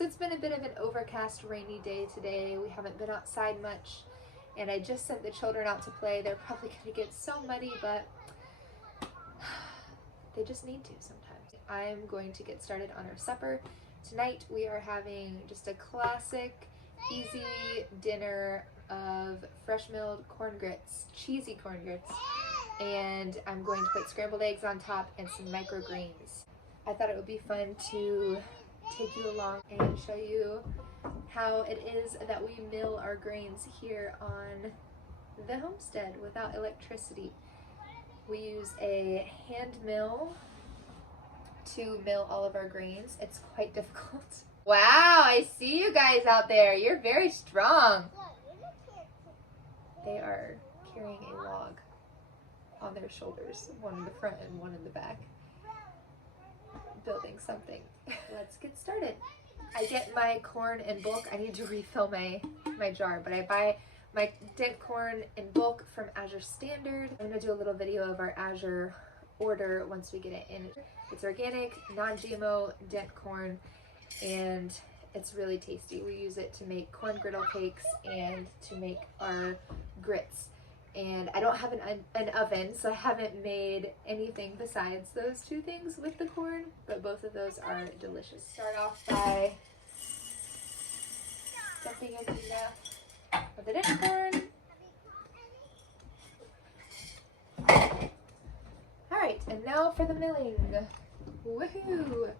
So it's been a bit of an overcast, rainy day today. We haven't been outside much, and I just sent the children out to play. They're probably going to get so muddy, but they just need to sometimes. I'm going to get started on our supper. Tonight we are having just a classic, easy dinner of fresh milled corn grits, cheesy corn grits, and I'm going to put scrambled eggs on top and some microgreens. I thought it would be fun to take you along and show you how it is that we mill our grains here on the homestead without electricity. We use a hand mill to mill all of our grains. It's quite difficult. Wow, I see you guys out there. You're very strong. They are carrying a log on their shoulders, one in the front and one in the back, building something. Let's get started. I get my corn in bulk. I need to refill my jar, but I buy my dent corn in bulk from Azure Standard. I'm gonna do a little video of our Azure order once we get it in. It's organic, non-GMO dent corn, and it's really tasty. We use it to make corn griddle cakes and to make our grits. And I don't have an oven, so I haven't made anything besides those two things with the corn, but both of those are delicious. Start off by dumping in enough of the dent corn. Alright, and now for the milling. Woohoo!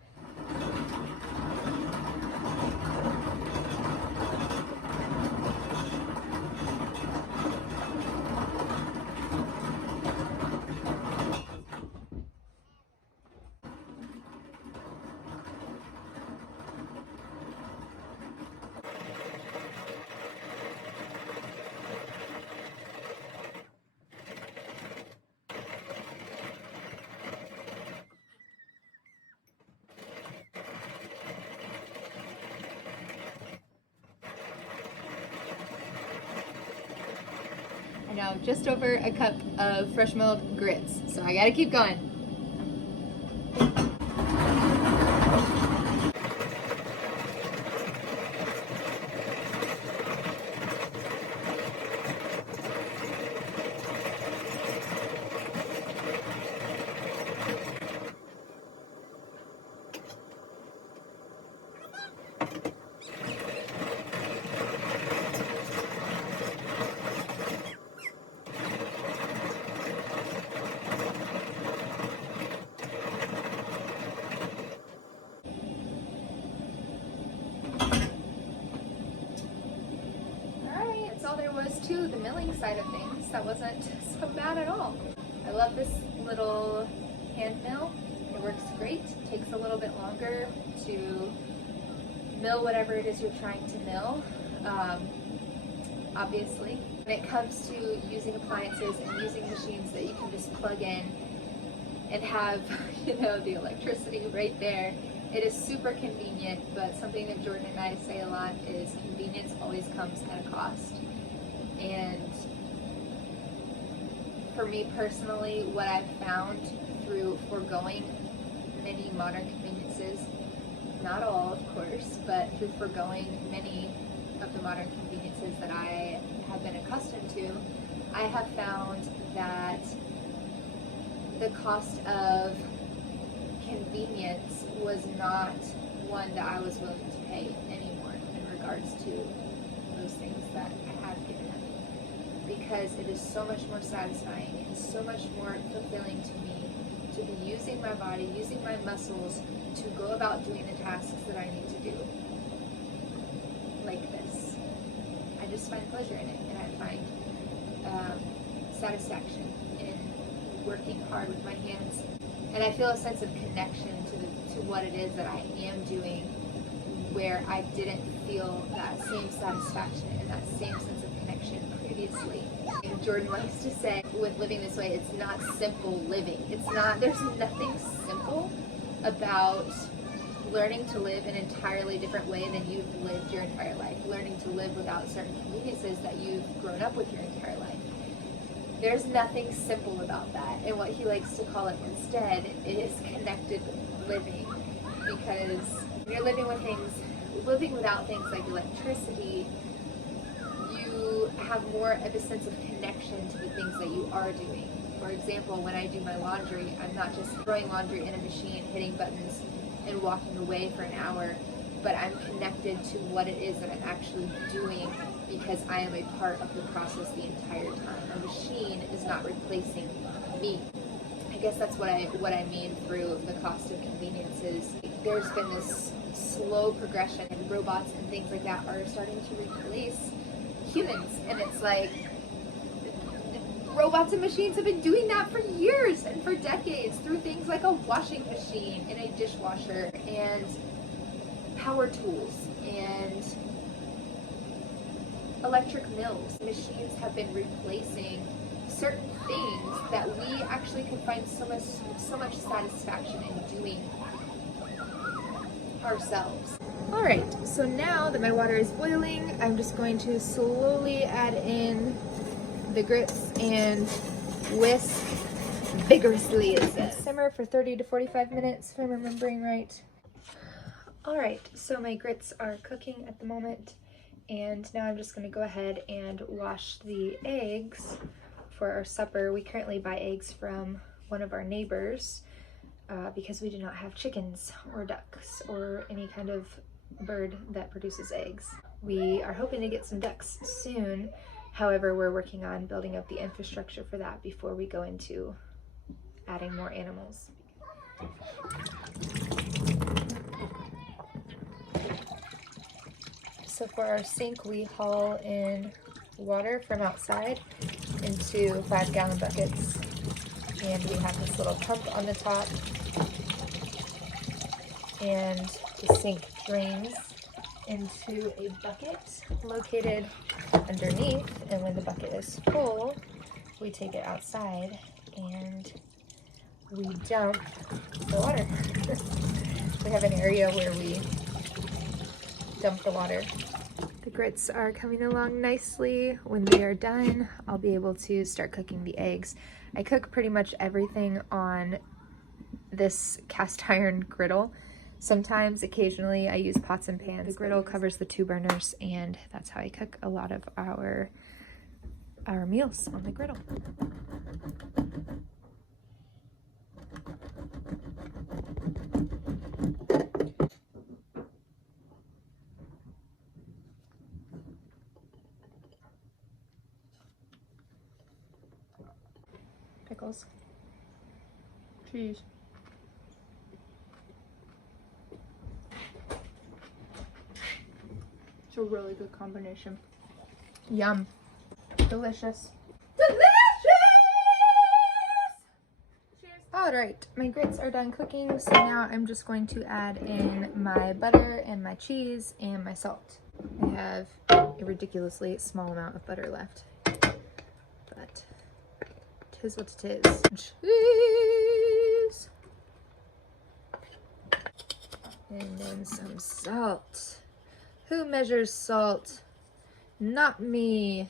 I now have just over a cup of fresh milled grits, so I gotta keep going. All there was to the milling side of things. That wasn't so bad at all. I love this little hand mill. It works great. It takes a little bit longer to mill whatever it is you're trying to mill, obviously. When it comes to using appliances and using machines that you can just plug in and have, the electricity right there, it is super convenient, but something that Jordan and I say a lot is convenience always comes at a cost. And for me personally, what I've found through foregoing many modern conveniences, not all of course, but through foregoing many of the modern conveniences that I have been accustomed to, I have found that the cost of convenience was not one that I was willing to pay anymore in regards to those things that I have given up, because it is so much more satisfying and so much more fulfilling to me to be using my body, using my muscles to go about doing the tasks that I need to do, like this. I just find pleasure in it, and I find satisfaction in working hard with my hands, and I feel a sense of connection to what it is that I am doing, where I didn't feel that same satisfaction and that same sense of connection previously. And Jordan likes to say, with living this way, it's not simple living. There's nothing simple about learning to live an entirely different way than you've lived your entire life, learning to live without certain conveniences that you've grown up with your entire life. There's nothing simple about that, and what he likes to call it instead is connected living, because when you're living with things living without things like electricity, you have more of a sense of connection to the things that you are doing. For example, when I do my laundry, I'm not just throwing laundry in a machine, hitting buttons, and walking away for an hour, but I'm connected to what it is that I'm actually doing because I am a part of the process the entire time. A machine is not replacing me. I guess that's what I mean through the cost of conveniences. There's been this slow progression, and robots and things like that are starting to replace humans, and it's like robots and machines have been doing that for years and for decades through things like a washing machine and a dishwasher and power tools and electric mills. Machines have been replacing certain things that we actually can find so much satisfaction in doing ourselves. All right, so now that my water is boiling, I'm just going to slowly add in the grits and whisk vigorously. Simmer for 30 to 45 minutes if I'm remembering right. All right, so my grits are cooking at the moment, and now I'm just going to go ahead and wash the eggs for our supper. We currently buy eggs from one of our neighbors because we do not have chickens or ducks or any kind of bird that produces eggs. We are hoping to get some ducks soon. However, we're working on building up the infrastructure for that before we go into adding more animals. So for our sink, we haul in water from outside into 5-gallon buckets, and we have this little pump on the top, and the sink drains into a bucket located underneath, and when the bucket is full, we take it outside and we dump the water. We have an area where we dump the water. The grits are coming along nicely. When they are done, I'll be able to start cooking the eggs. I cook pretty much everything on this cast iron griddle. Sometimes, occasionally, I use pots and pans. The griddle covers the 2 burners, and that's how I cook a lot of our meals, on the griddle. Pickles. Cheese. It's a really good combination. Yum. Delicious. Delicious! Cheers. All right, my grits are done cooking, so now I'm just going to add in my butter and my cheese and my salt. I have a ridiculously small amount of butter left, but tis what it is. Cheese! And then some salt. Who measures salt? Not me.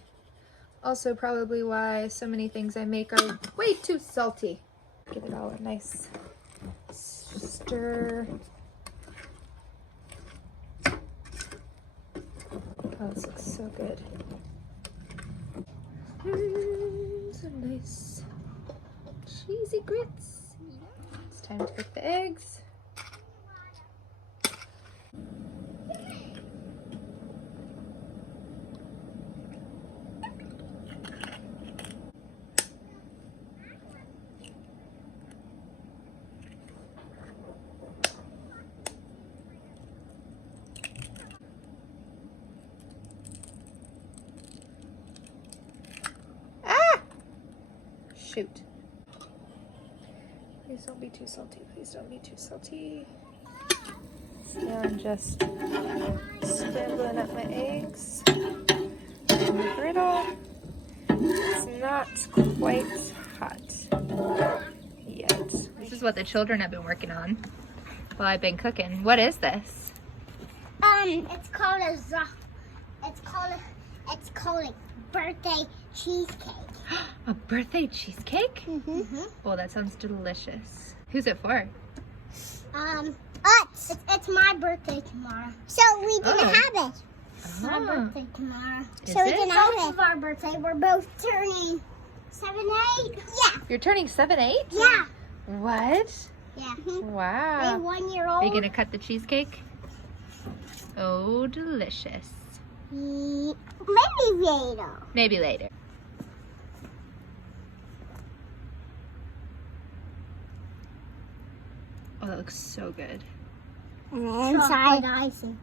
Also probably why so many things I make are way too salty. Give it all a nice stir. Oh, this looks so good. Some nice cheesy grits. It's time to cook the eggs. Shoot. Please don't be too salty. Please don't be too salty. So now I'm just scrambling up my eggs on the griddle. It's not quite hot yet. This is what the children have been working on while I've been cooking. What is this? It's called a birthday cheesecake. A birthday cheesecake? Mm-hmm. Oh, that sounds delicious. Who's it for? It's my birthday tomorrow. So we didn't have it. It's my birthday tomorrow. Is So we it? didn't have it. It's our birthday. We're both turning 7, 8. Yeah. You're turning 7, 8? Yeah. What? Yeah. Wow. We're 1 year old. Are you gonna cut the cheesecake? Oh, delicious. Maybe later. Maybe later. Oh, that looks so good. And then inside icing.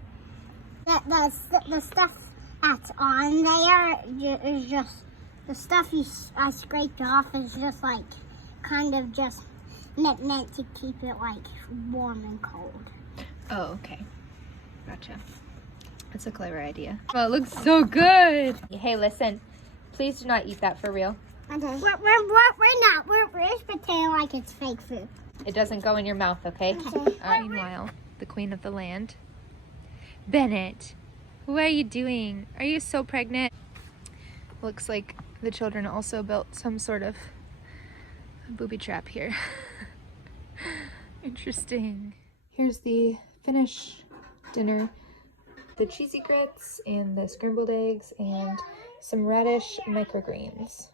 The stuff that's on there is just the stuff I scraped off is just like kind of just meant to keep it like warm and cold. Oh, okay. Gotcha. That's a clever idea. Oh, it looks so good. Hey, listen. Please do not eat that for real. Okay. We're not. We're just pretending like it's fake food. It doesn't go in your mouth, okay? Okay. Meanwhile, the queen of the land. Bennett, what are you doing? Are you so pregnant? Looks like the children also built some sort of booby trap here. Interesting. Here's the finished dinner. The cheesy grits and the scrambled eggs and some radish microgreens.